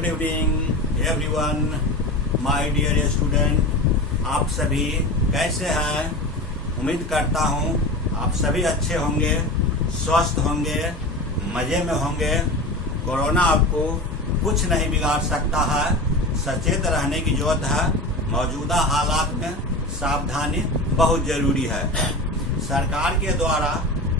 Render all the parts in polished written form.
Good evening everyone, my dear student. आप सभी कैसे हैं? उम्मीद करता हूं आप सभी अच्छे होंगे, स्वस्थ होंगे, मज़े में होंगे। कोरोना आपको कुछ नहीं बिगाड़ सकता है। सचेत रहने की जरूरत है। मौजूदा हालात में सावधानी बहुत ज़रूरी है। सरकार के द्वारा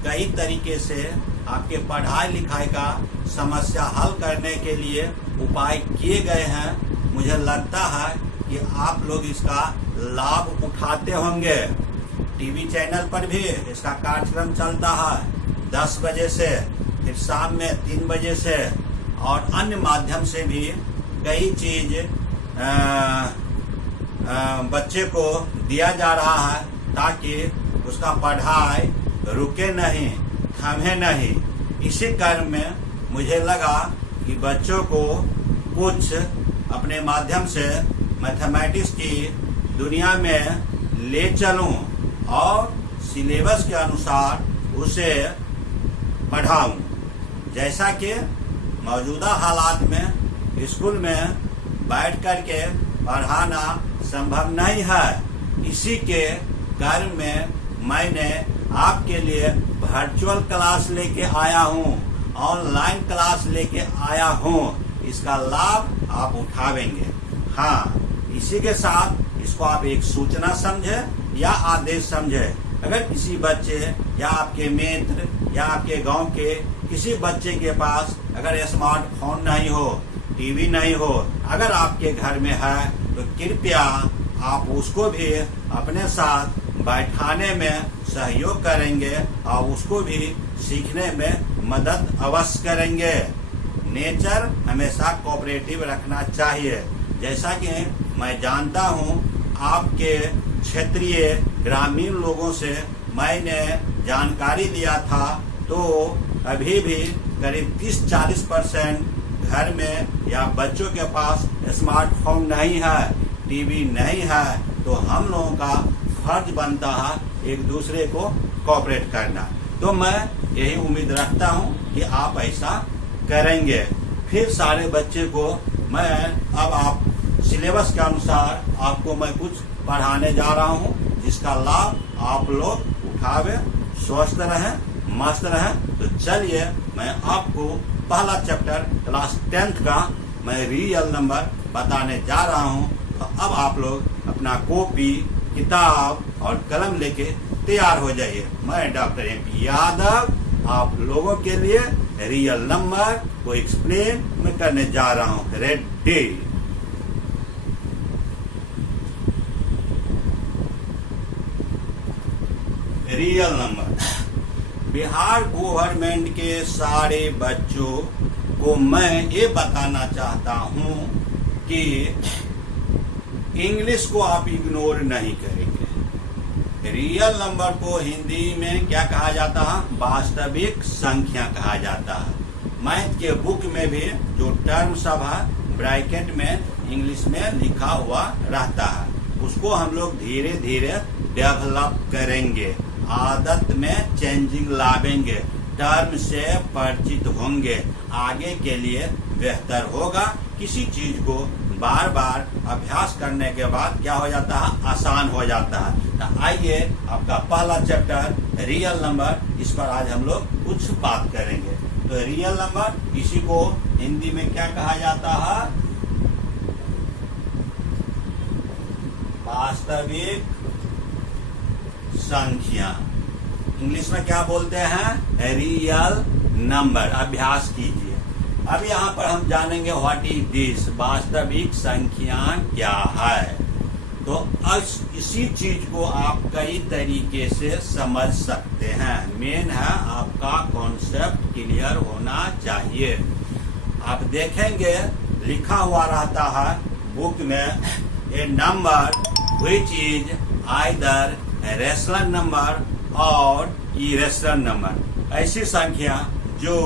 कई तरीके से आपके पढ़ाई लिखाई का समस्या हल करने के लिए उपाय किए गए हैं। मुझे लगता है कि आप लोग इसका लाभ उठाते होंगे। टीवी चैनल पर भी इसका कार्यक्रम चलता है 10 बजे से, फिर शाम में 3 बजे से, और अन्य माध्यम से भी कई चीज बच्चे को दिया जा रहा है ताकि उसका पढ़ाई रुके नहीं, थमे नहीं। इसी क्रम में मुझे लगा कि बच्चों को कुछ अपने माध्यम से मैथमेटिक्स की दुनिया में ले चलूं और सिलेबस के अनुसार उसे पढ़ाऊं। जैसा कि मौजूदा हालात में स्कूल में बैठ कर के पढ़ाना संभव नहीं है। इसी के क्रम में मैंने आपके लिए वर्चुअल क्लास लेके आया हूँ, ऑनलाइन क्लास लेके आया हूँ। इसका लाभ आप उठावेंगे। हाँ, इसी के साथ इसको आप एक सूचना समझे या आदेश समझे। अगर किसी बच्चे या आपके मित्र या आपके गांव के किसी बच्चे के पास अगर स्मार्टफोन नहीं हो, टीवी नहीं हो, अगर आपके घर में है तो कृपया आप उसको भी अपने साथ बैठाने में सहयोग करेंगे और उसको भी सीखने में मदद अवश्य करेंगे। नेचर हमेशा कोऑपरेटिव रखना चाहिए। जैसा कि मैं जानता हूं, आपके क्षेत्रीय ग्रामीण लोगों से मैंने जानकारी लिया था, तो अभी भी करीब 30-40% घर में या बच्चों के पास स्मार्टफोन नहीं है, टीवी नहीं है। तो हम लोगों का फर्ज बनता है एक दूसरे को कोऑपरेट करना। तो मैं यही उम्मीद रखता हूं कि आप ऐसा करेंगे। फिर सारे बच्चे को मैं अब आप सिलेबस के अनुसार आपको मैं कुछ पढ़ाने जा रहा हूं, जिसका लाभ आप लोग उठावे, स्वस्थ रहें, मस्त रहें। तो चलिए मैं आपको पहला चैप्टर क्लास 10th का मैं रियल नंबर बताने जा रहा हूं। तो अब आप लोग अपना कॉपी, किताब और कलम लेके तैयार हो जाइए। मैं डॉक्टर MP यादव आप लोगों के लिए रियल नंबर को एक्सप्लेन मैं करने जा रहा हूँ। Ready? Real number. Bihar government के सारे बच्चों को मैं ये बताना चाहता हूँ कि इंग्लिश को आप इग्नोर नहीं करेंगे। रियल नंबर को हिंदी में क्या कहा जाता है? वास्तविक संख्या कहा जाता है। मैथ के बुक में भी जो टर्म सब है ब्रैकेट में इंग्लिश में लिखा हुआ रहता है, उसको हम लोग धीरे धीरे डेवलप करेंगे, आदत में चेंजिंग लावेंगे, टर्म से परिचित होंगे। आगे के लिए बेहतर होगा। किसी चीज को बार बार अभ्यास करने के बाद क्या हो जाता है? आसान हो जाता है। तो आइए आपका पहला चैप्टर रियल नंबर, इस पर आज हम लोग कुछ बात करेंगे। तो रियल नंबर, इसी को हिंदी में क्या कहा जाता है? वास्तविक संख्या। इंग्लिश में क्या बोलते हैं? Real number. अभ्यास कीजिए। अब यहाँ पर हम जानेंगे व्हाट इज दिस, वास्तविक संख्या क्या है। तो इसी चीज को आप कई तरीके से समझ सकते हैं। मेन है आपका कॉन्सेप्ट क्लियर होना चाहिए। आप देखेंगे लिखा हुआ रहता है बुक में, a number which is either rational number और इरेशनल नंबर। ऐसी संख्या जो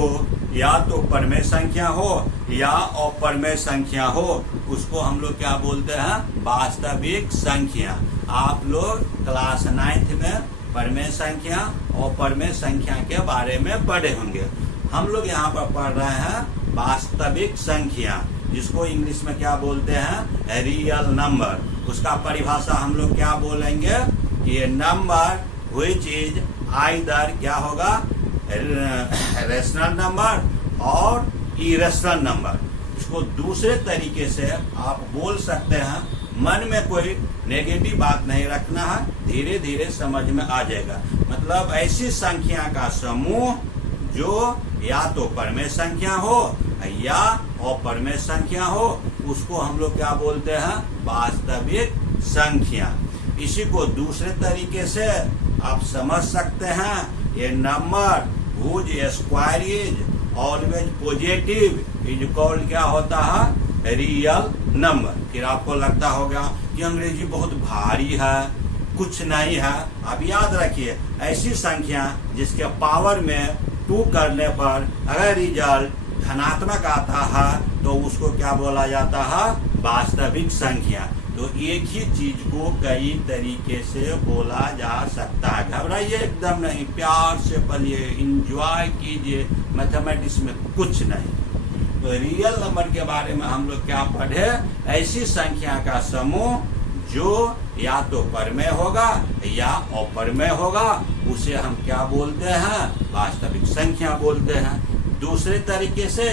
या तो परमेय संख्या हो या अपरमेय संख्या हो, उसको हम लोग क्या बोलते हैं? वास्तविक संख्या। आप लोग क्लास 9th में परमेय संख्या और अपरमेय संख्या के बारे में पढ़े होंगे। हम लोग यहाँ पर पढ़ रहे हैं वास्तविक संख्या। जिसको इंग्लिश में क्या बोलते हैं, रियल नंबर। उसका परिभाषा हम लोग क्या बोलेंगे कि ये नंबर व्हिच इज आइदर क्या होगा, रेशनल नंबर और इरेशनल नंबर। इसको दूसरे तरीके से आप बोल सकते हैं, मन में कोई नेगेटिव बात नहीं रखना है, धीरे धीरे समझ में आ जाएगा। मतलब ऐसी संख्या का समूह जो या तो परमेय संख्या हो या अपरमेय संख्या हो, उसको हम लोग क्या बोलते हैं, वास्तविक संख्या। इसी को दूसरे तरीके से आप समझ सकते हैं, ये number whose square is always positive is called क्या होता है, रियल नंबर। फिर आपको लगता होगा कि अंग्रेजी बहुत भारी है, कुछ नहीं है। आप याद रखिए, ऐसी संख्या जिसके पावर में 2 करने पर अगर रिजल्ट धनात्मक आता है तो उसको क्या बोला जाता है, वास्तविक संख्या। तो एक ही चीज को कई तरीके से बोला जा सकता है। घबराइए एकदम नहीं, प्यार से पढ़िए, इंजॉय कीजिए, मैथमेटिक्स में कुछ नहीं। तो रियल नंबर के बारे में हम लोग क्या पढ़े, ऐसी संख्या का समूह जो या तो परमेय होगा या अपरमेय होगा, उसे हम क्या बोलते हैं, वास्तविक संख्या बोलते हैं। दूसरे तरीके से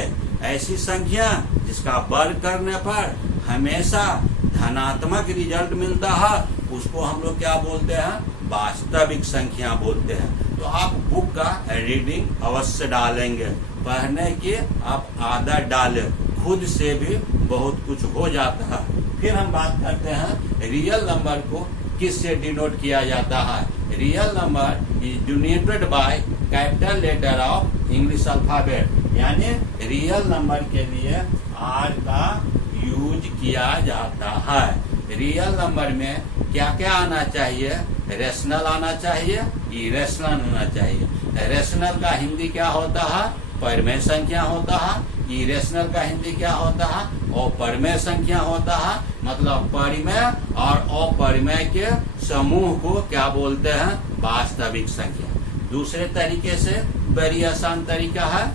ऐसी संख्या जिसका वर्ग करने पर हमेशा धनात्मक रिजल्ट मिलता है, उसको हम लोग क्या बोलते हैं, वास्तविक संख्या बोलते हैं। तो आप बुक का रीडिंग अवश्य डालेंगे, पढ़ने की आप आदत डालें, खुद से भी बहुत कुछ हो जाता है। फिर हम बात करते हैं रियल नंबर को किससे डिनोट किया जाता है। Real number is denoted by capital letter of English alphabet, यानी रियल नंबर के लिए आर का यूज किया जाता है। रियल नंबर में क्या क्या आना चाहिए, रेशनल आना चाहिए, इरेशनल आना चाहिए। रेशनल का हिंदी क्या होता है, परमेय संख्या होता है। इरेशनल का हिंदी क्या होता है, अपरमेय संख्या होता है। मतलब परिमेय और अपरिमेय के समूह को क्या बोलते हैं, वास्तविक संख्या। दूसरे तरीके से बड़ी आसान तरीका है,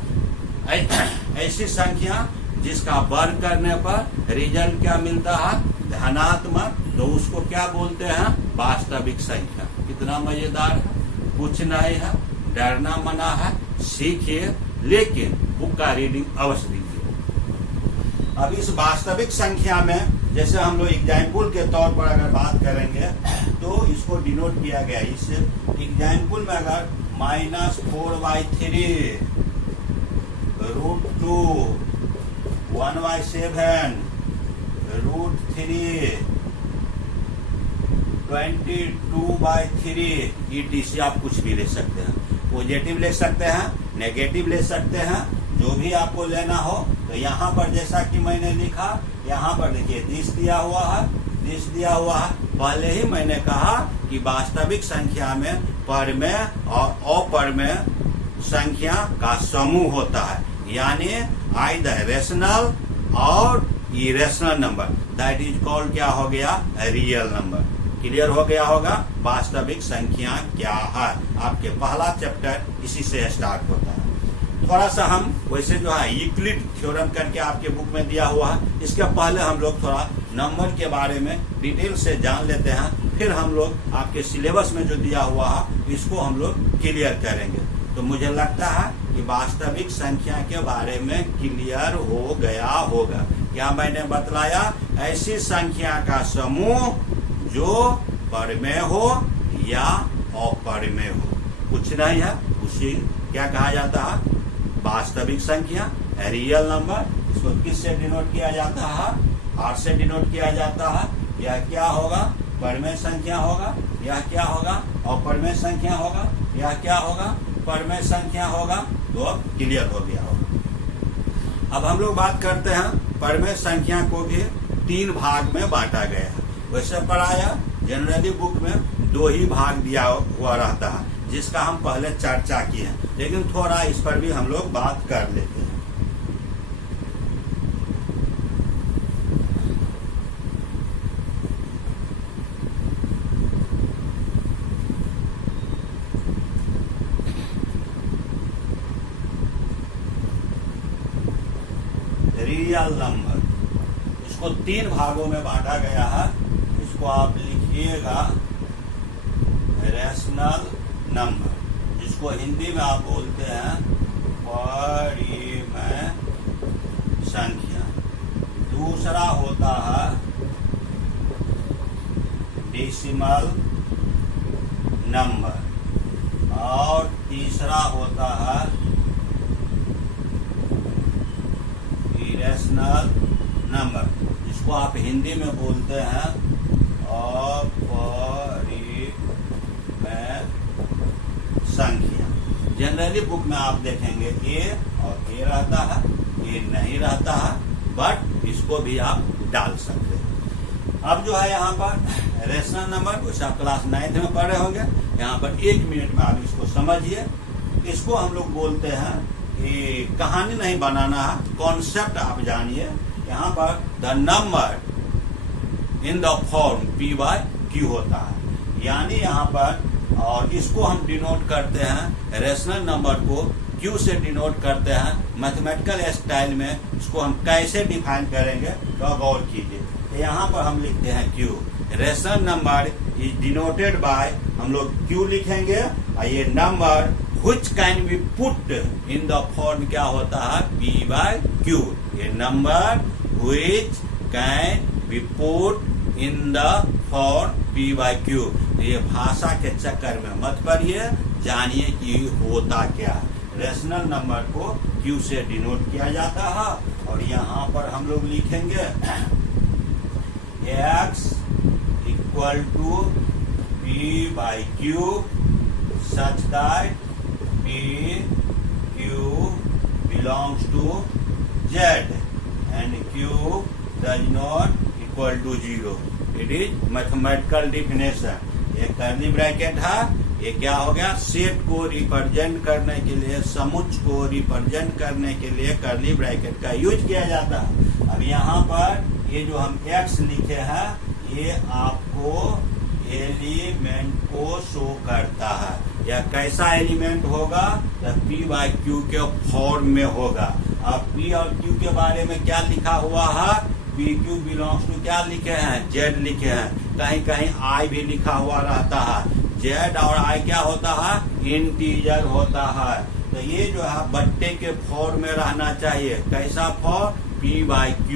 ऐसी संख्या जिसका वर्ग करने पर रिजल्ट क्या मिलता है, धनात्मक, तो उसको क्या बोलते हैं, वास्तविक संख्या। कितना मजेदार है, कुछ नहीं है, डरना मना है, सीखिए, लेकिन बुक का रीडिंग अवश्य दीजिए। अब इस वास्तविक संख्या में जैसे हम लोग एग्जाम्पल के तौर पर अगर बात करेंगे तो इसको डिनोट किया गया। इस एग्जाम्पल में अगर -4/3 √2 1/7 √3 22/3 ETC आप कुछ भी ले सकते हैं, पॉजिटिव ले सकते हैं, नेगेटिव ले सकते हैं, जो भी आपको लेना हो। तो यहाँ पर जैसा कि मैंने लिखा, यहाँ पर देखिए दिस दिया हुआ है, दिस दिया हुआ है। पहले ही मैंने कहा कि वास्तविक संख्या में परमेय और अपरमेय संख्या का समूह होता है, यानी आइदर रेशनल और irrational number, that is called क्या हो गया, रियल नंबर। क्लियर हो गया होगा वास्तविक संख्या क्या है। आपके पहला चैप्टर इसी से स्टार्ट होता है। थोड़ा सा हम वैसे जो है यूक्लिड थ्योरम करके आपके बुक में दिया हुआ है, इसके पहले हम लोग थोड़ा नंबर के बारे में डिटेल से जान लेते हैं, फिर हम लोग आपके सिलेबस में जो दिया हुआ है इसको हम लोग क्लियर करेंगे। तो मुझे लगता है कि वास्तविक संख्या के बारे में क्लियर हो गया होगा। क्या मैंने बतलाया, ऐसी संख्या का समूह जो परमेय हो या अपरमेय हो, कुछ नहीं है, उसी क्या कहा जाता है, वास्तविक संख्या, रियल नंबर। इसको किससे डिनोट किया जाता है, आर से डिनोट किया जाता है। यह क्या होगा, परमेय संख्या होगा, यह क्या होगा, अपरमेय संख्या होगा, यह क्या होगा, परमेय संख्या होगा। तो अब क्लियर हो गया होगा। अब हम लोग बात करते हैं परमेय संख्या को भी 3 भाग में बांटा गया है। वैसे पढ़ाया जनरली बुक में 2 ही भाग दिया हुआ रहता है, जिसका हम पहले चर्चा किए हैं, लेकिन थोड़ा इस पर भी हम लोग बात कर लेते हैं। रियल नंबर, इसको 3 भागों में बांटा गया है। इसको आप लिखिएगा रेशनल नंबर, जिसको हिंदी में आप बोलते हैं परिमेय संख्या। दूसरा होता है डेसिमल नंबर, और तीसरा होता है इरेशनल नंबर, जिसको आप हिंदी में बोलते हैं अपरिमेय संख्या। जनरली बुक में आप देखेंगे ए और ए रहता है, ए नहीं रहता है, बट इसको भी आप डाल सकते हैं। अब जो है यहाँ पर रेशनल नंबर, कुछ आप क्लास 9th में पढ़े होंगे। यहाँ पर 1 मिनट में आप इसको समझिए। इसको हम लोग बोलते हैं, ये कहानी नहीं बनाना है, कॉन्सेप्ट आप जानिए। यहाँ पर the number in the form P/Q होता है, यानी यहाँ पर, और इसको हम डिनोट करते हैं, रेशनल नंबर को Q से डिनोट करते हैं। मैथमेटिकल स्टाइल में इसको हम कैसे डिफाइन करेंगे तो गौर कीजिए। तो यहाँ पर हम लिखते हैं Q, rational number is denoted bye, हम लोग Q लिखेंगे, और ये number which can be put in the form क्या होता है P/Q। ये number which can be put in the form P/Q। ये भाषा के चक्कर में मत पड़िए, जानिए कि होता क्या है। रेशनल नंबर को Q से डिनोट किया जाता है, और यहाँ पर हम लोग लिखेंगे x equal to P/Q such that P/Q belongs to Z and Q does not equal to 0. It is mathematical definition. ये कर्ली ब्रैकेट है, ये क्या हो गया, सेट को रिप्रेजेंट करने के लिए, समुच्च को रिप्रेजेंट करने के लिए कर्ली ब्रैकेट का यूज किया जाता है। अब यहाँ पर ये जो हम x लिखे हैं, ये आपको एलिमेंट को शो करता है। या कैसा एलिमेंट होगा, तो P/Q के फॉर्म में होगा। अब P और Q के बारे में क्या लिखा हुआ है, PQ बिलोंग्स टू क्या लिखे हैं, Z लिखे हैं। कहीं कहीं I भी लिखा हुआ रहता है। Z और I क्या होता है, इंटीजर होता है। तो ये जो है बट्टे के फॉर्म में रहना चाहिए। कैसा फॉर्म, P/Q।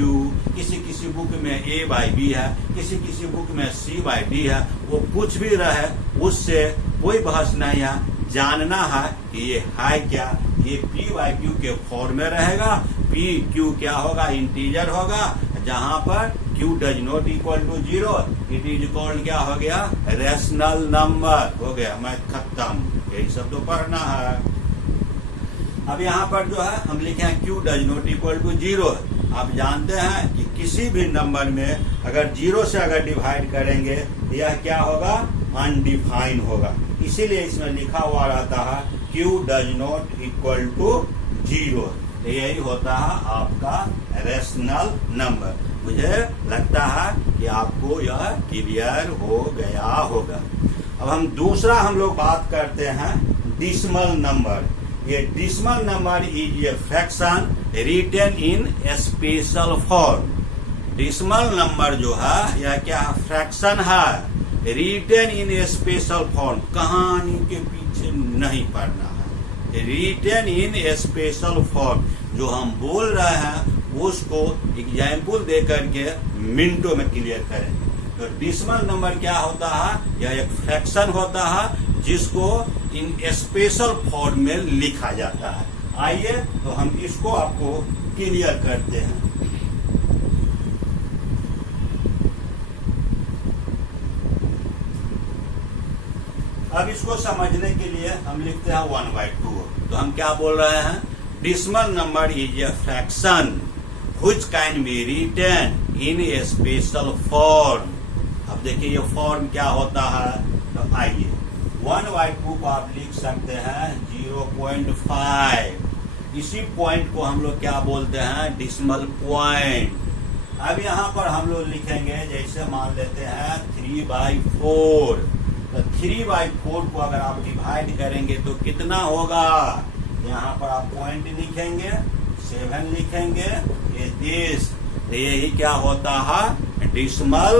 किसी किसी बुक में A/B है, किसी किसी बुक में C/D है। वो कुछ भी रहे, उससे कोई बहस नहीं है, जानना है कि ये है क्या। ये P/Q के फॉर्म में रहेगा। PQ क्या होगा, इंटीजर होगा। जहां पर Q does not equal to 0, it is called क्या हो गया, रेशनल नंबर हो गया। मैं खत्म, यही सब तो पढ़ना है। अब यहाँ पर जो है हम लिखे हैं Q does not equal to 0। आप जानते हैं कि किसी भी नंबर में अगर 0 से अगर डिवाइड करेंगे, यह क्या होगा, अनडिफाइन होगा। इसीलिए इसमें लिखा हुआ रहता है Q does not equal to 0। यही होता है आपका रेशनल नंबर। मुझे लगता है कि आपको यह क्लियर हो गया होगा। अब हम दूसरा हम लोग बात करते हैं डेसिमल नंबर। ये decimal number is a fraction written in special form. Decimal number जो है यह क्या फ्रैक्शन है, रिटन इन स्पेशल फॉर्म। कहानी के पीछे नहीं पड़ना है, रिटन इन स्पेशल फॉर्म। जो हम बोल रहे हैं उसको एग्जाम्पल दे करके मिनटों में क्लियर करेंगे। तो डेसिमल नंबर क्या होता है, यह एक फ्रैक्शन होता है जिसको इन स्पेशल फॉर्म में लिखा जाता है। आइए तो हम इसको आपको क्लियर करते हैं। अब इसको समझने के लिए हम लिखते हैं 1/2। तो हम क्या बोल रहे हैं, decimal number is a fraction which can be written in a special form. अब देखिए ये फॉर्म क्या होता है। तो आइए 1/2 को आप लिख सकते हैं 0.5। इसी पॉइंट को हम लोग क्या बोलते हैं, डेसिमल पॉइंट। अब यहाँ पर हम लोग लिखेंगे, जैसे मान लेते हैं 3/4। तो 3/4 को अगर आप डिवाइड करेंगे तो कितना होगा, यहाँ पर आप पॉइंट लिखेंगे, 7 लिखेंगे, ये 10। तो यही क्या होता है, डिसिमल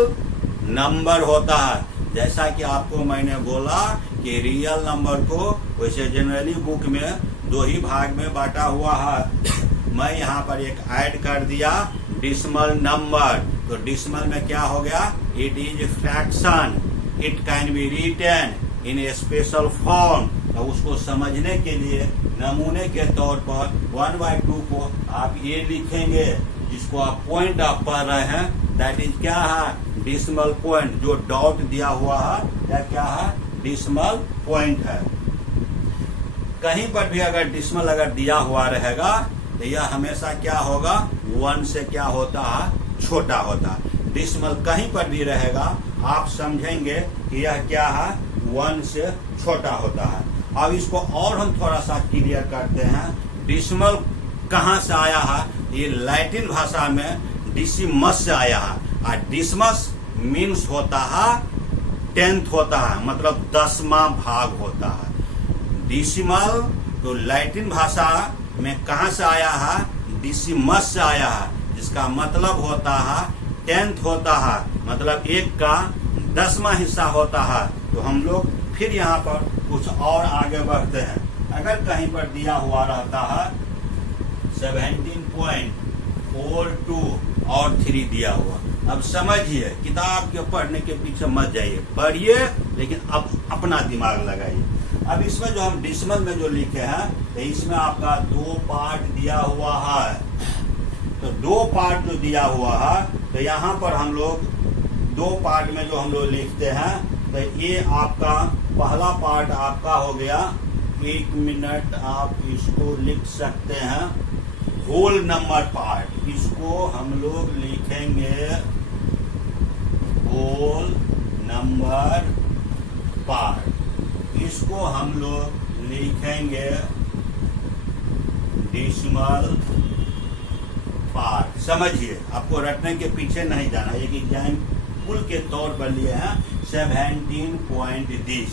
नंबर होता है। जैसा कि आपको मैंने बोला कि रियल नंबर को वैसे जनरली बुक में 2 ही भाग में बांटा हुआ है। मैं यहाँ पर एक ऐड कर दिया डिसिमल नंबर। तो डिसिमल में क्या हो गया, it is fraction, it can be written in a special form. तो उसको समझने के लिए नमूने के तौर पर 1/2 को आप ये लिखेंगे, जिसको आप पॉइंट आप पढ़ रहे हैं, दैट इज क्या है, डिसिमल पॉइंट। जो डॉट दिया हुआ है क्या है, डिसिमल पॉइंट है। कहीं पर भी अगर डिसिमल अगर दिया हुआ रहेगा तो यह हमेशा क्या होगा, 1 से क्या होता है, छोटा होता है। डिसिमल कहीं पर भी रहेगा आप समझेंगे कि यह क्या है, 1 से छोटा होता है। अब इसको और हम थोड़ा सा क्लियर करते हैं। डिसिमल कहाँ से आया है, ये लैटिन भाषा में डिसिमस से आया है। और डिसिमस मीन्स होता है 10th होता है, मतलब 10वां भाग होता है। डिसिमल तो लैटिन भाषा में कहाँ से आया है, डिसिमस से आया है, जिसका मतलब होता है 10th होता है, मतलब 1 का 10वां हिस्सा होता है। तो हम लोग फिर यहाँ पर कुछ और आगे बढ़ते हैं। अगर कहीं पर दिया हुआ रहता है 17.42 और 3 दिया हुआ, अब समझिए, किताब के पढ़ने के पीछे मत जाइए, पढ़िए लेकिन अब अपना दिमाग लगाइए। अब इसमें जो हम डिसिमल में जो लिखे हैं, तो इसमें आपका 2 पार्ट दिया हुआ है। तो 2 पार्ट जो दिया हुआ है, तो यहाँ पर हम लोग 2 पार्ट में जो हम लोग लिखते हैं, तो ये आपका पहला पार्ट आपका हो गया, 1 मिनट आप इसको लिख सकते हैं, होल नंबर पार्ट। इसको हम लोग लिखेंगे होल नंबर पार्ट। इसको हम लोग लिखेंगे डिसिमल पार्ट। समझिए, आपको रटने के पीछे नहीं जाना, एक एग्जाम्पल के तौर पर लिए हैं 17.20।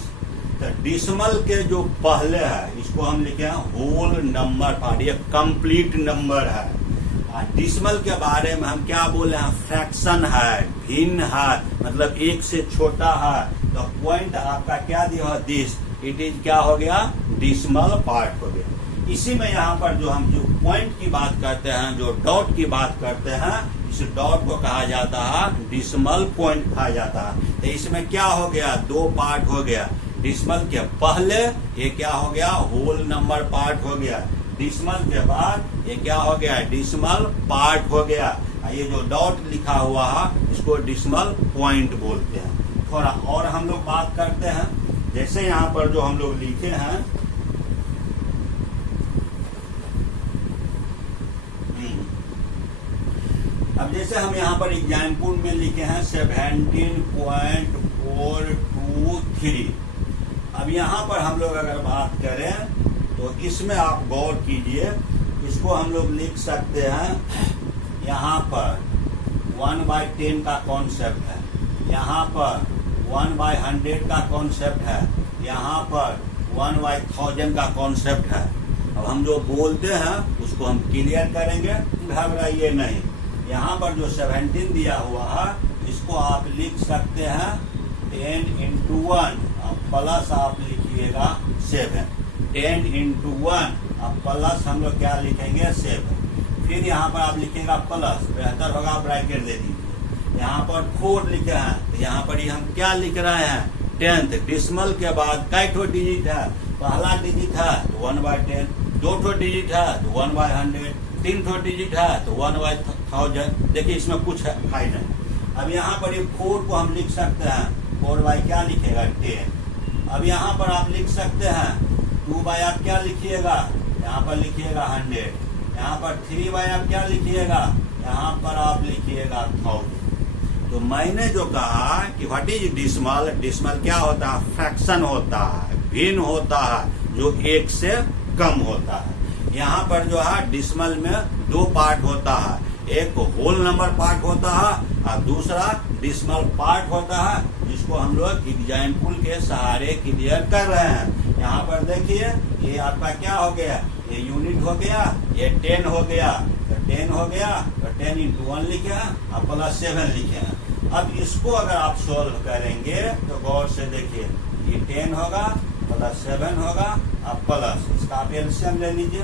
तो डिसिमल के जो पहले है, इसको हम लिखे हैं होल नंबर पार्ट, ये कंप्लीट नंबर है। और डिसिमल के बारे में हम क्या बोले हैं, फ्रैक्शन है, भिन्न है, मतलब 1 से छोटा है। तो पॉइंट आपका क्या दिया है, दिस, इट इज क्या हो गया, डिसिमल पार्ट हो गया। इसी में यहाँ पर जो हम जो पॉइंट की बात करते हैं, जो डॉट की बात करते हैं, इस डॉट को कहा जाता है डिसिमल पॉइंट कहा जाता है। तो इसमें क्या हो गया, 2 पार्ट हो गया। डिसिमल के पहले ये क्या हो गया, होल नंबर पार्ट हो गया। डिसिमल के बाद ये क्या हो गया, डिसिमल पार्ट हो गया। ये जो डॉट लिखा हुआ है, इसको डिसिमल पॉइंट बोलते हैं। थोड़ा और हम लोग बात करते हैं, जैसे यहाँ पर जो हम लोग लिखे हैं, अब जैसे हम यहाँ पर एग्जाम्पल में लिखे हैं 17.423। अब यहाँ पर हम लोग अगर बात करें तो इसमें आप गौर कीजिए, इसको हम लोग लिख सकते हैं, यहाँ पर 1/10 का कॉन्सेप्ट है, यहाँ पर 1/100 का कॉन्सेप्ट है, यहाँ पर 1/1000 का कॉन्सेप्ट है। अब हम जो बोलते हैं उसको हम क्लियर करेंगे, घबराइए नहीं। यहाँ पर जो 17 दिया हुआ है, इसको आप लिख सकते हैं 10 × 1, प्लस आप लिखिएगा 7। 10 × 1 प्लस हम लोग क्या लिखेंगे, 7। फिर यहाँ पर आप लिखिएगा प्लस, बेहतर होगा ब्रैकेट दे दीजिए। यहाँ पर 4 लिखे हैं, तो यहाँ पर ही हम क्या लिख रहे हैं, 10th। डिसिमल के बाद कई ठो डिजिट है, पहला डिजिट है तो 1/10, 2 ठो डिजिट है तो 1/100, 3 ठो डिजिट है तो 1/1000। देखिए इसमें कुछ है नहीं। अब यहाँ पर ये 4 को हम लिख सकते हैं, 4 क्या लिखेगा, 10। अब यहाँ पर आप लिख सकते हैं 2 आप क्या लिखिएगा, यहाँ पर लिखिएगा 100। यहाँ पर 3 आप क्या लिखिएगा, यहाँ पर आप लिखिएगा 1000। तो मैंने जो कहा कि व्हाट इज डिसिमल, डिसिमल क्या होता है, फ्रैक्शन होता है, भिन्न होता है, जो 1 से कम होता है। यहाँ पर जो है डिसिमल में 2 पार्ट होता है, एक होल नंबर पार्ट होता है और दूसरा डिसिमल पार्ट होता है, जिसको हम लोग एग्जाम्पल के सहारे क्लियर कर रहे हैं। यहाँ पर देखिए, ये आपका क्या हो गया, ये यूनिट हो गया, ये 10 हो गया। तो 10 हो गया तो 10 into 1 लिखे हैं और प्लस 7 लिखे हैं। अब इसको अगर आप सोल्व करेंगे तो गौर से देखिए, ये 10 होगा प्लस 7 होगा अब प्लस इसका आप एलसीएम ले लीजिए।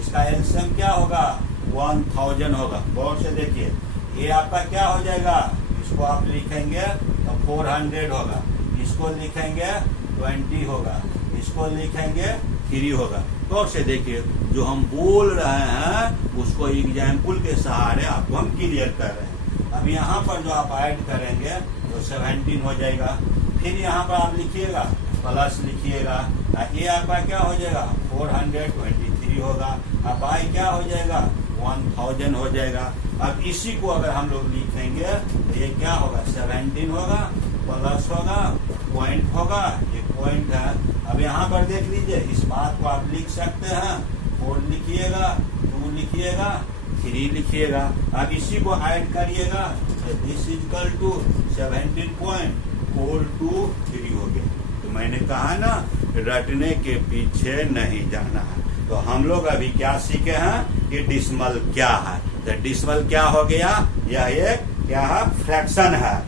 इसका एलसीएम क्या होगा 1000 होगा। गौर से देखिए, ये आपका क्या हो जाएगा, इसको आप लिखेंगे तो 400 होगा, इसको लिखेंगे 20 होगा, इसको लिखेंगे 3 होगा। गौर से देखिए, जो हम बोल रहे हैं उसको एग्जाम्पल के सहारे आपको हम क्लियर कर रहे हैं। अब यहाँ पर जो आप ऐड करेंगे तो 17 हो जाएगा। फिर यहाँ पर आप लिखिएगा प्लस लिखिएगा, ये आपका क्या हो जाएगा 423 होगा। अब आई क्या हो जाएगा 1000 हो जाएगा। अब इसी को अगर हम लोग लिखेंगे तो ये क्या होगा 17 होगा प्लस होगा पॉइंट होगा, ये पॉइंट है। अब यहाँ पर देख लीजिए, इस बात को आप लिख सकते हैं 4 लिखिएगा 2 लिखिएगा 3 लिखिएगा। अब इसी को ऐड करिएगा तो दिस इक्वल टू 17.423 हो गया। तो मैंने कहा ना, रटने के पीछे नहीं जाना है। तो हम लोग अभी क्या सीखे हैं कि डिसिमल क्या है। तो डिसिमल क्या हो गया, यह एक क्या है फ्रैक्शन है,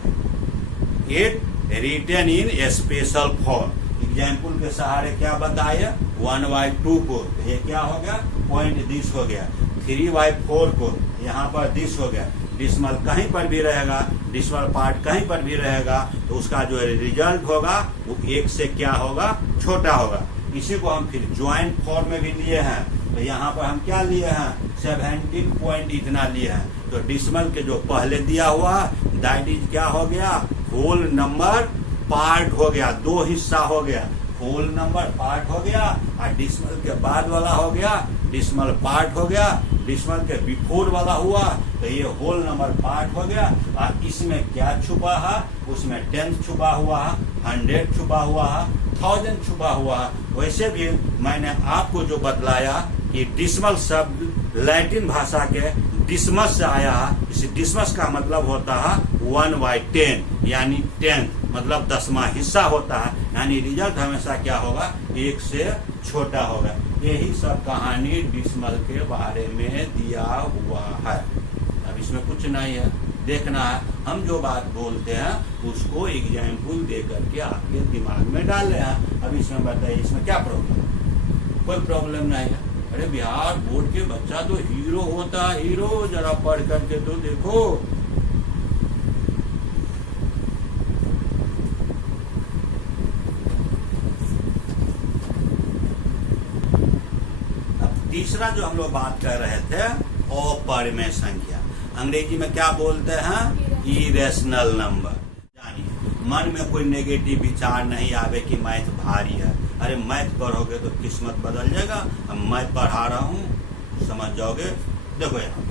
it written in special form. Example के सहारे क्या बताया 1/2 को ये क्या हो गया पॉइंट दिस हो गया, 3/4 को यहाँ पर दिस हो गया। डिसिमल कहीं पर भी रहेगा, डिसिमल पार्ट कहीं पर भी रहेगा तो उसका जो रिजल्ट होगा वो 1 से क्या होगा छोटा होगा। इसी को हम फिर ज्वाइंट फॉर्म में भी लिए हैं। तो यहाँ पर हम क्या लिए हैं 17 पॉइंट इतना लिए हैं। तो डिसिमल के जो पहले दिया हुआ दैट इज क्या हो गया होल नंबर पार्ट हो गया, 2 हिस्सा हो गया, होल नंबर पार्ट हो गया और डिसिमल के बाद वाला हो गया डिसिमल पार्ट हो गया। डिसिमल के बिफोर वाला हुआ तो ये होल नंबर पार्ट हो गया। और इसमें क्या छुपा है, उसमें 10 छुपा हुआ है, 100 छुपा हुआ है, 1000 छुपा हुआ है। वैसे भी मैंने आपको जो बतलाया कि डिसिमल शब्द लैटिन भाषा के डिसमस से आया है। इस डिसमस का मतलब होता है 1/10 यानी 10 मतलब 10वां हिस्सा होता है। यानी रिजल्ट हमेशा क्या होगा 1 से छोटा होगा। यही सब कहानी डिसिमल के बारे में दिया हुआ है। अब इसमें कुछ नहीं है, देखना है हम जो बात बोलते हैं उसको एग्जाम्पल दे करके आपके दिमाग में डाले हैं। अब इसमें बताइए इसमें क्या प्रॉब्लम है, कोई प्रॉब्लम नहीं है। अरे बिहार बोर्ड के बच्चा तो हीरो होता है, हीरो जरा पढ़ करके तो देखो। अब तीसरा जो हम लोग बात कर रहे थे अपरिमेय संख्या, अंग्रेजी में क्या बोलते हैं इरेशनल नंबर। जानिए मन में कोई नेगेटिव विचार नहीं आवे कि मैथ भारी है। अरे मैथ पढ़ोगे तो किस्मत बदल जाएगा। अब मैं पढ़ा रहा हूँ समझ जाओगे। देखो यहाँ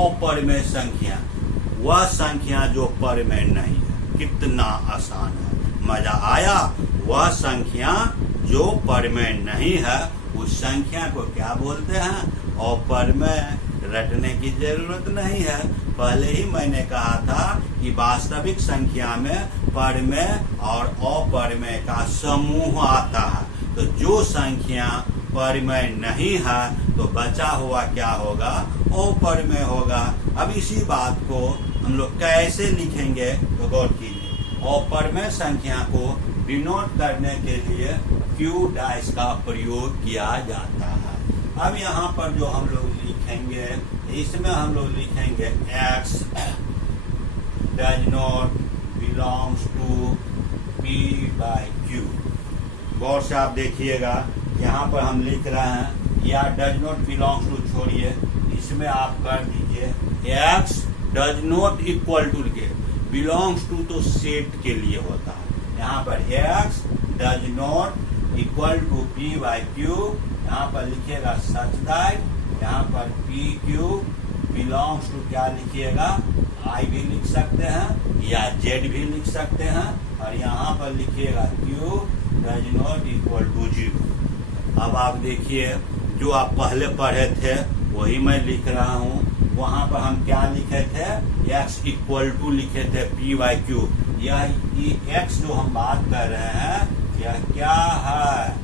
अपरिमेय संख्या वह संख्या जो परिमेय नहीं है, कितना आसान है, मजा आया। वह संख्या जो परिमेय नहीं है उस संख्या को क्या बोलते हैं अपरिमेय। रटने की जरूरत नहीं है, पहले ही मैंने कहा था कि वास्तविक संख्या में परिमेय और अपरिमेय का समूह आता है। तो जो संख्या परिमेय नहीं है तो बचा हुआ क्या होगा अपरिमेय होगा। अब इसी बात को हम लोग कैसे लिखेंगे तो गौर कीजिए। अपरिमेय संख्या को डिनोट करने के लिए क्यू डाइस का प्रयोग किया जाता है। अब यहाँ पर जो हम लोग लिखेंगे इसमें हम लोग लिखेंगे x does not belongs to p/q। गौर से आप देखिएगा यहाँ पर हम लिख रहे हैं या डज नॉट बिलोंग्स टू छोड़िए, इसमें आप कर दीजिए x does not equal to के बिलोंग्स टू तो सेट के लिए होता है। यहाँ पर x does not equal to p/q, यहाँ पर लिखिएगा सच दैट, यहाँ पर PQ बिलोंग्स टू क्या लिखिएगा I भी लिख सकते हैं या Z भी लिख सकते हैं और यहाँ पर लिखिएगा Q does not equal to 0। अब आप देखिए जो आप पहले पढ़े थे वही मैं लिख रहा हूँ। वहाँ पर हम क्या लिखे थे x इक्वल टू लिखे थे p/q। यह x जो हम बात कर रहे हैं यह क्या है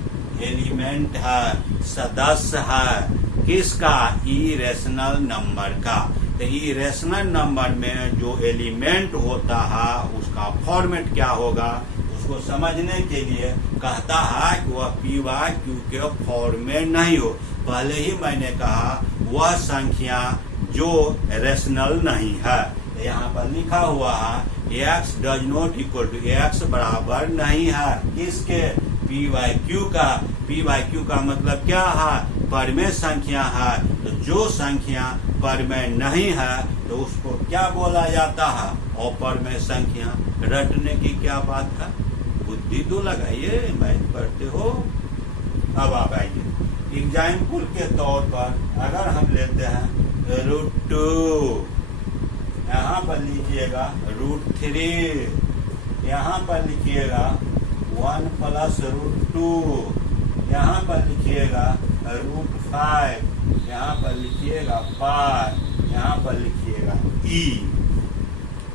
एलिमेंट है, सदस्य है। किसका? इरेशनल नंबर का। तो इरेशनल नंबर में जो एलिमेंट होता है उसका फॉर्मेट क्या होगा, उसको समझने के लिए कहता है कि वह PYQ के फॉर्म में नहीं हो। पहले ही मैंने कहा वह संख्या जो रेशनल नहीं है। यहाँ पर लिखा हुआ है x does not equal to x बराबर नहीं है किसके? PYQ का। PYQ का मतलब क्या है? परमेय संख्या है। तो जो संख्या परमेय नहीं है तो उसको क्या बोला जाता है? अपरमेय संख्या। रटने की क्या बात है, बुद्धि तो लगाइए, मैथ पढ़ते हो। अब आप आइए एग्जाम्पल के तौर पर अगर हम लेते हैं √2, यहाँ पर लिखिएगा √3, यहाँ पर लिखिएगा 1 + √2, यहाँ पर लिखिएगा √5, यहाँ पर लिखिएगा 5, यहाँ पर लिखिएगा e।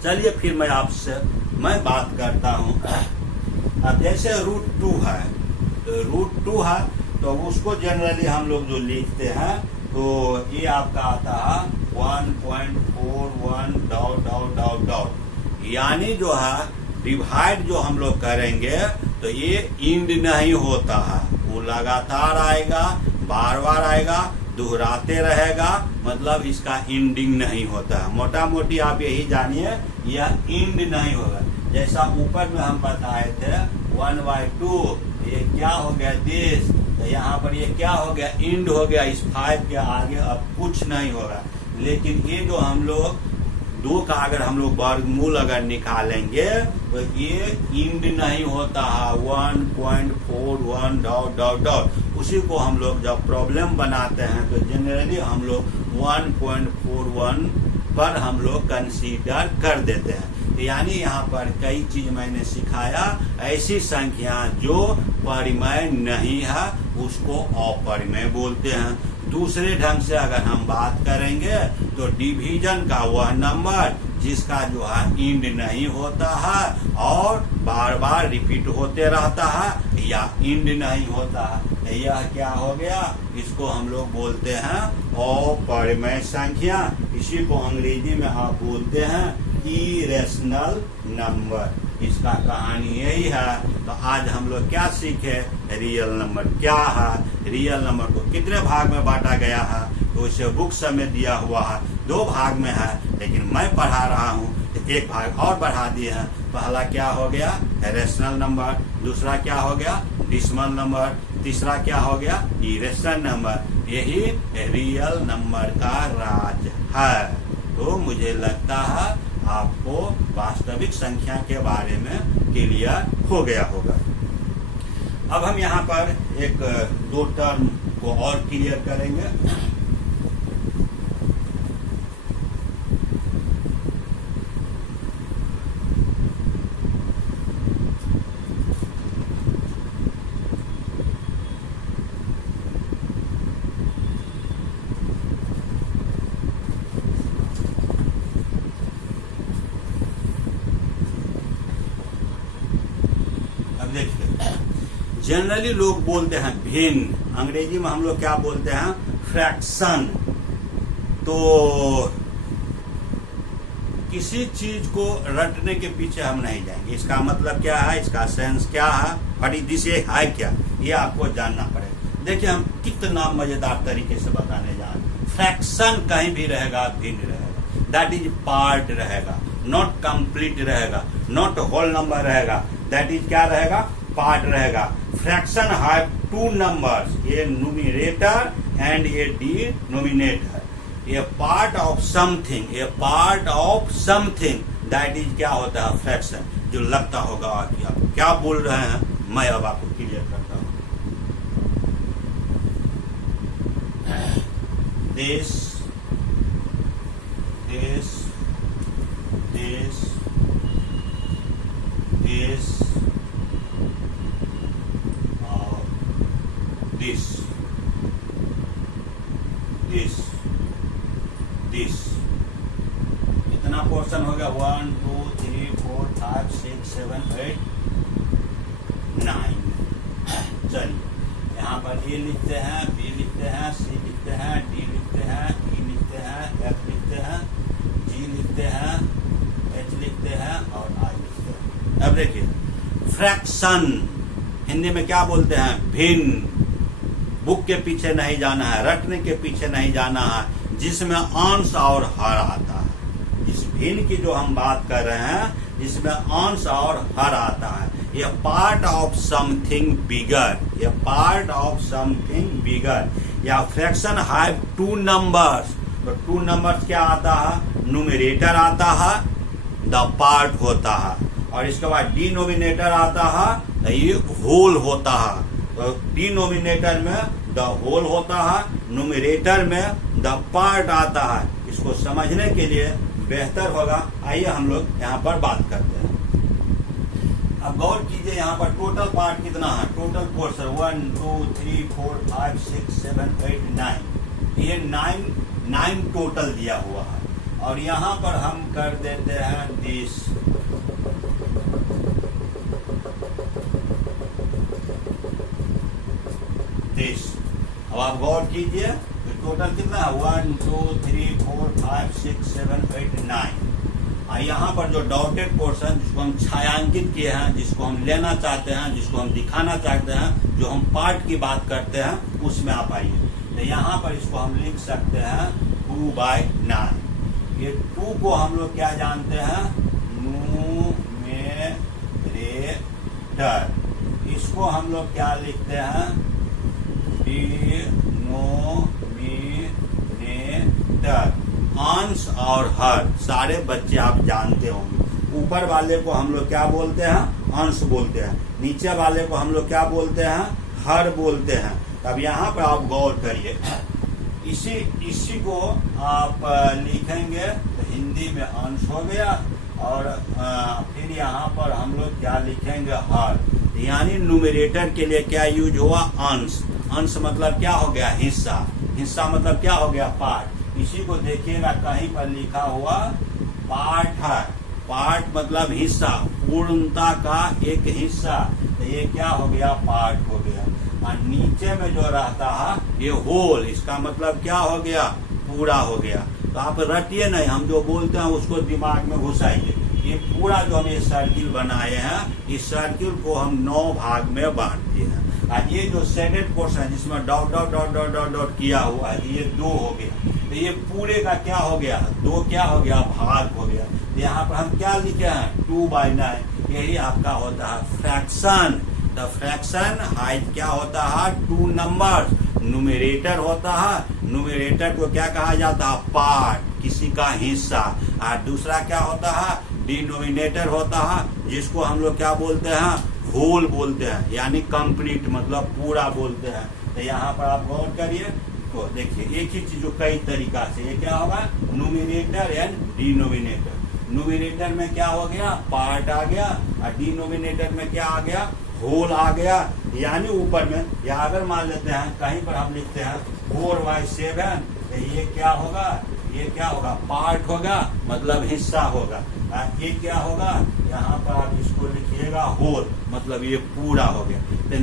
चलिए फिर मैं बात करता हूँ। अब जैसे √2 है, तो √2 है तो उसको जनरली हम लोग जो लिखते हैं तो ये आपका आता है 1.41 ... यानी जो है डिवाइड जो हम लोग करेंगे तो ये इंड नहीं होता है, वो लगातार आएगा, बार बार आएगा, दोहराते रहेगा, मतलब इसका इंडिंग नहीं होता है। मोटा मोटी आप यही जानिए यह इंड नहीं होगा। जैसा ऊपर में हम बताए थे 1/2, ये क्या हो गया दिस, तो यहाँ पर ये क्या हो गया? इंड हो गया। इस 5 के आगे अब कुछ नहीं होगा। लेकिन ये जो हम लोग 2 का अगर हम लोग वर्गमूल अगर निकालेंगे तो ये इंड नहीं होता है 1.41 ... उसी को हम लोग जब प्रॉब्लम बनाते हैं तो जनरली हम लोग 1.41 पर हम लोग कंसीडर कर देते हैं। यानी यहाँ पर कई चीज मैंने सिखाया, ऐसी संख्या जो परिमेय नहीं है उसको अपरिमेय बोलते हैं। दूसरे ढंग से अगर हम बात करेंगे तो डिवीजन का वह नंबर जिसका जो है इंड नहीं होता है और बार बार रिपीट होते रहता है या इंड नहीं होता है, यह क्या हो गया? इसको हम लोग बोलते हैं अपरिमेय संख्या। इसी को अंग्रेजी में आप बोलते हैं इरेशनल नंबर। इसका कहानी यही है। तो आज हम लोग क्या सीखे? रियल नंबर क्या है, रियल नंबर को कितने भाग में बांटा गया है, तो इसे बुक में दिया हुआ है 2 भाग में है, लेकिन मैं पढ़ा रहा हूँ तो 1 भाग और बढ़ा दिए हैं। पहला क्या हो गया? रेशनल नंबर, दूसरा क्या हो गया? डेसिमल नंबर, तीसरा क्या हो गया? Irrational number. यही रियल नंबर का राज है। तो मुझे लगता है आपको वास्तविक संख्या के बारे में क्लियर हो गया होगा। अब हम यहाँ पर 1-2 टर्म को और क्लियर करेंगे। जनरली लोग बोलते हैं भिन्न, अंग्रेजी में हम लोग क्या बोलते हैं? फ्रैक्शन। तो किसी चीज को रटने के पीछे हम नहीं जाएंगे। इसका मतलब क्या है, इसका सेंस क्या है, बड़ी दिशे है क्या, ये आपको जानना पड़ेगा। देखिए हम कितना मजेदार तरीके से बताने जा रहे हैं। फ्रैक्शन कहीं भी रहेगा भिन्न रहेगा, दैट इज पार्ट रहेगा, नॉट कंप्लीट रहेगा, नॉट होल नंबर रहेगा, दैट इज क्या रहेगा? पार्ट रहेगा। फ्रैक्शन हैव 2 नंबर्स, ये न्यूमरेटर एंड ये denominator. A part of something, A part of something, that is क्या होता है? फ्रैक्शन। जो लगता होगा कि आप क्या बोल रहे हैं, मैं अब आपको क्लियर करता हूं। This this this this this, this, this, इतना पोर्शन हो गया 1 2 3 4 5 6 7 8 9। चलिए यहाँ पर ए लिखते हैं, बी लिखते हैं, सी लिखते हैं, डी लिखते हैं, ई लिखते हैं, एफ लिखते हैं, जी लिखते हैं, एच लिखते हैं और आई लिखते हैं। अब देखिए फ्रैक्शन हिंदी में क्या बोलते हैं? भिन्न। बुक के पीछे नहीं जाना है, रटने के पीछे नहीं जाना है, जिसमें अंश और हर आता है। इस भिन्न की जो हम बात कर रहे हैं इसमें अंश और हर आता है। ये पार्ट ऑफ समथिंग बिगर, ये पार्ट ऑफ समथिंग बिगर। या फ्रैक्शन हैव टू नंबर्स, तो टू नंबर्स क्या आता है? न्यूमरेटर आता है, द पार्ट होता है, और इसके बाद डिनोमिनेटर आता है, ये होल होता है। तो डिनोमिनेटर में द होल होता है, न्यूमरेटर में द पार्ट आता है। इसको समझने के लिए बेहतर होगा, आइए हम लोग यहाँ पर बात करते हैं। अब गौर कीजिए यहाँ पर टोटल पार्ट कितना है? टोटल पोर्शन 1 2 3 4 5 6 7 8 9, ये 9 टोटल दिया हुआ है। और यहाँ पर हम कर देते हैं दिस, अब आप गौर कीजिए तो टोटल कितना है? 1 2 3 4 5 6 7 8 9। यहाँ पर जो डॉटेड पोर्शन जिसको हम छायांकित किए हैं, जिसको हम लेना चाहते हैं, जिसको हम दिखाना चाहते हैं, जो हम पार्ट की बात करते हैं, उसमें आप आइए। तो यहाँ पर इसको हम लिख सकते हैं 2/9। ये 2 को हम लोग क्या जानते हैं? न्यूमरेटर। इसको हम लोग क्या लिखते हैं? डिनोमिनेटर। अंश और हर सारे बच्चे आप जानते होंगे। ऊपर वाले को हम लोग क्या बोलते हैं? अंश बोलते हैं। नीचे वाले को हम लोग क्या बोलते हैं? हर बोलते हैं। अब यहाँ पर आप गौर करिए, इसी को आप लिखेंगे तो हिंदी में अंश हो गया, और फिर यहाँ पर हम लोग क्या लिखेंगे? हर। यानी न्यूमरेटर के लिए क्या यूज हुआ? अंश। अंश मतलब क्या हो गया? हिस्सा। हिस्सा मतलब क्या हो गया? पार्ट। इसी को देखिएगा कहीं पर लिखा हुआ पार्ट है। पार्ट मतलब हिस्सा, पूर्णता का एक हिस्सा। तो ये क्या हो गया? पार्ट हो गया। और नीचे में जो रहता है ये होल, इसका मतलब क्या हो गया? पूरा हो गया। तो आप रटिए नहीं, हम जो बोलते हैं उसको दिमाग में घुसाइए। ये पूरा जो हम ये सर्किल बनाए हैं, इस सर्किल को हम 9 भाग में बांटते हैं। और ये जो शेडेड पोर्शन है जिसमें dot dot dot dot dot dot किया हुआ है, ये 2 हो गया। तो ये पूरे का क्या हो गया? 2 क्या हो गया? भाग हो गया। तो यहाँ पर हम क्या लिखे हैं? 2/9। यही आपका होता है फ्रैक्शन। द फ्रैक्शन हाइट क्या होता है? 2 नंबर। न्यूमरेटर होता है, न्यूमरेटर को क्या कहा जाता है? पार्ट, किसी का हिस्सा। और दूसरा क्या होता है? डिनोमिनेटर होता है, जिसको हम लोग क्या बोलते हैं? होल बोलते हैं, यानी कंप्लीट मतलब पूरा बोलते हैं। तो यहाँ पर आप गौर करिए तो देखिए एक ही चीज को कई तरीका से, ये क्या होगा? Numerator and denominator. न्यूमरेटर में क्या हो गया? पार्ट आ गया, और डिनोमिनेटर में क्या आ गया? होल आ गया। यानी ऊपर में, या अगर मान लेते हैं कहीं पर हम लिखते हैं 4/7, तो ये क्या होगा? ये क्या होगा? पार्ट होगा, मतलब हिस्सा होगा। ये क्या होगा? यहाँ पर आप इसको लिखिएगा होल, मतलब ये पूरा हो गया। तो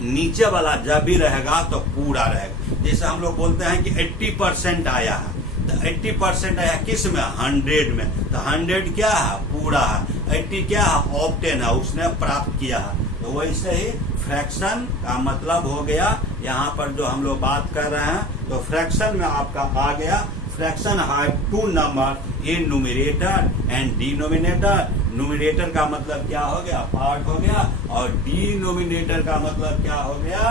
नीचे वाला जब भी रहेगा तो पूरा रहेगा। जैसे हम लोग बोलते हैं कि 80% आया है, तो 80% आया किस में? 100 में। तो 100 क्या है? पूरा है। 80 क्या है? ऑब्टेन है, उसने प्राप्त किया है। तो वैसे ही फ्रैक्शन का मतलब हो गया, यहाँ पर जो हम लोग बात कर रहे हैं, तो फ्रैक्शन में आपका आ गया fraction have 2 number in numerator and denominator. Numerator का मतलब क्या हो गया? पार्ट हो गया, और डिनोमिनेटर का मतलब क्या हो गया?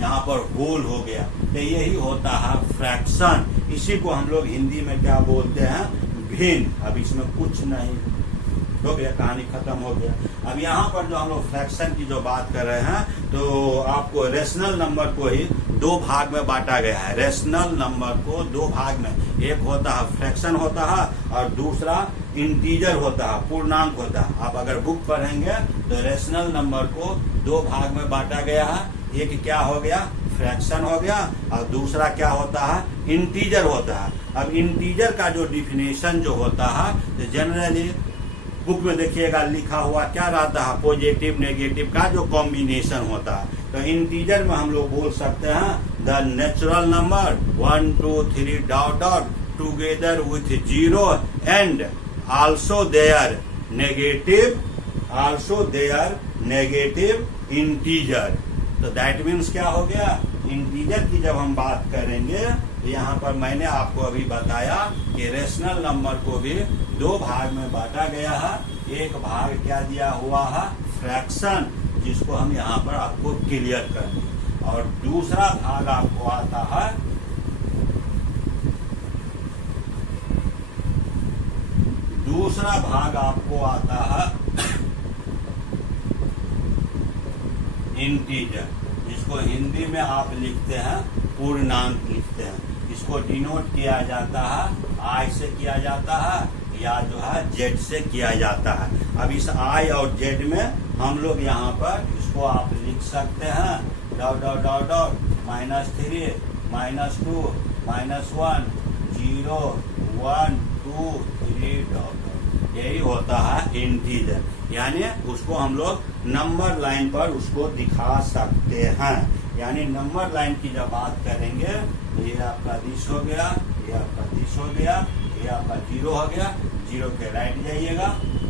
यहाँ पर होल हो गया। तो यही होता है फ्रैक्शन। इसी को हम लोग हिंदी में क्या बोलते हैं? भिन्न। अब इसमें कुछ नहीं हो गया, कहानी खत्म हो गया। अब यहाँ पर जो हम लोग फ्रैक्शन की जो बात कर रहे हैं, तो आपको रेशनल नंबर को ही 2 भाग में बांटा गया है। रेशनल नंबर को 2 भाग में, एक होता है फ्रैक्शन होता है, और दूसरा इंटीजर होता है, पूर्णांक होता है। आप अगर बुक पढ़ेंगे तो रेशनल नंबर को 2 भाग में बांटा गया है। एक क्या हो गया? फ्रैक्शन हो गया, और दूसरा क्या होता है? इंटीजर होता है। अब इंटीजर का जो डिफिनेशन जो होता है, तो जनरली बुक में देखिएगा लिखा हुआ क्या रहता है? पॉजिटिव नेगेटिव का जो कॉम्बिनेशन होता है। तो इंटीजर में हम लोग बोल सकते हैं the natural number 1 2 3 dot dot together with 0 and also there negative integer. तो दैट मीन्स क्या हो गया, इंटीजर की जब हम बात करेंगे यहाँ पर मैंने आपको अभी बताया कि रेशनल नंबर को भी दो भाग में बांटा गया है। एक भाग क्या दिया हुआ है, फ्रैक्शन, जिसको हम यहाँ पर आपको क्लियर कर दें, और दूसरा भाग आपको आता है इंटीजर, जिसको हिंदी में आप लिखते हैं पूर्णांक लिखते हैं। इसको डिनोट किया जाता है आई से किया जाता है या जो है जेड से किया जाता है। अब इस आई और जेड में हम लोग यहाँ पर इसको आप लिख सकते हैं dot dot dot dot -3 -2 -1 0 1 2 3 dot. यही होता है इंटीजर, यानी उसको हम लोग नंबर लाइन पर उसको दिखा सकते हैं। यानी नंबर लाइन की जब बात करेंगे, ये आपका 20 हो गया, ये आपका 30 हो गया, ये आपका 0 हो गया, 0 के राइट जाइएगा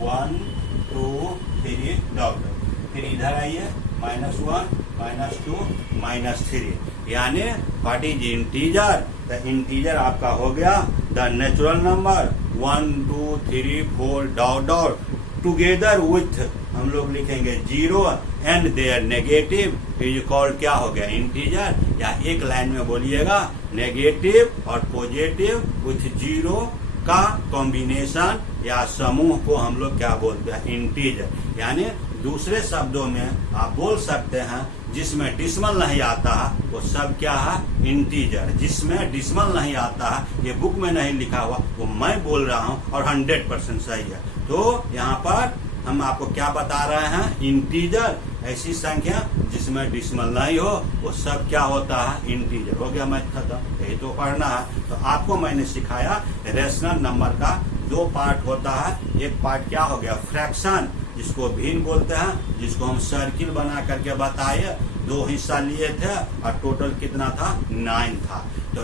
1 2 3 डॉट, फिर इधर आइए -1 -2 -3, यानी what is integer. The integer आपका हो गया the natural number 1 2 3 4 dot dot together with, हम लोग लिखेंगे 0 and there negative is called क्या हो गया, इंटीजर। या एक लाइन में बोलिएगा नेगेटिव और पॉजिटिव विथ 0 का कॉम्बिनेशन या समूह को हम लोग क्या बोलते हैं, इंटीजर। यानी दूसरे शब्दों में आप बोल सकते हैं जिसमें डिसिमल नहीं आता है वो सब क्या है, इंटीजर। जिसमें डिसिमल नहीं आता है, ये बुक में नहीं लिखा हुआ, वो मैं बोल रहा हूँ और 100% सही है। तो यहाँ पर हम आपको क्या बता रहे हैं, इंटीजर ऐसी संख्या जिसमें डिसिमल नहीं हो वो सब क्या होता है, इंटीजर। हो गया मैथ खत्म, यही तो पढ़ना है। तो आपको मैंने सिखाया रेशनल नंबर का दो पार्ट होता है। एक पार्ट क्या हो गया, फ्रैक्शन, जिसको भिन्न बोलते हैं, जिसको हम सर्किल बना करके बताए। 2 हिस्सा लिए थे और टोटल कितना था, 9 था। तो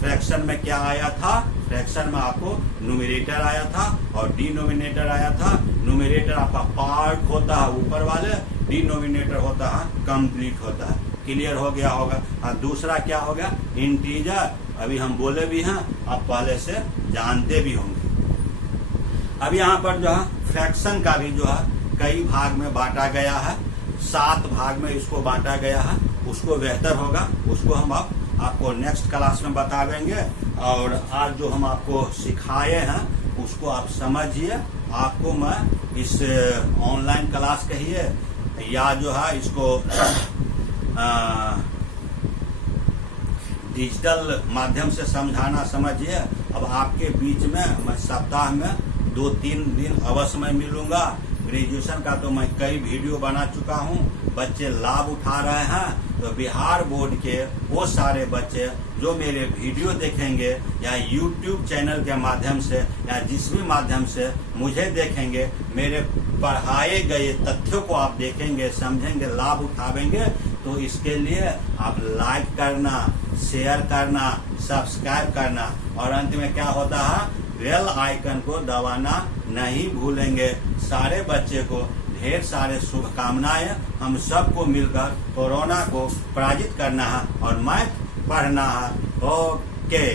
फ्रैक्शन में क्या आया था, फ्रैक्शन में आपको न्यूमरेटर आया था और डिनोमिनेटर आया था। न्यूमरेटर आपका पार्ट होता है ऊपर वाले, डिनोमिनेटर होता है कंप्लीट होता है। क्लियर हो गया होगा। और दूसरा क्या हो गया, इंटीजर, अभी हम बोले भी हैं, आप पहले से जानते भी होंगे। अब यहाँ पर जो है फ्रैक्शन का भी जो है कई भाग में बांटा गया है, 7 भाग में इसको बांटा गया है। उसको बेहतर होगा, उसको हम आपको नेक्स्ट क्लास में बता देंगे। और आज जो हम आपको सिखाए हैं उसको आप समझिए। आपको मैं इस ऑनलाइन क्लास कहिए या जो है इसको डिजिटल माध्यम से समझाना समझिए। अब आपके बीच में मैं सप्ताह में 2-3 दिन अवश्य मैं मिलूंगा। ग्रेजुएशन का तो मैं कई वीडियो बना चुका हूं, बच्चे लाभ उठा रहे हैं। तो बिहार बोर्ड के वो सारे बच्चे जो मेरे वीडियो देखेंगे या यूट्यूब चैनल के माध्यम से या जिस भी माध्यम से मुझे देखेंगे, मेरे पढ़ाए गए तथ्यों को आप देखेंगे, समझेंगे, लाभ उठावेंगे, तो इसके लिए आप लाइक करना, शेयर करना, सब्सक्राइब करना और अंत में क्या होता है, बेल आइकन को दबाना नहीं भूलेंगे। सारे बच्चे को ढेर सारे शुभकामनाएं। हम सबको मिलकर कोरोना को पराजित करना है और मैथ पढ़ना है। ओके।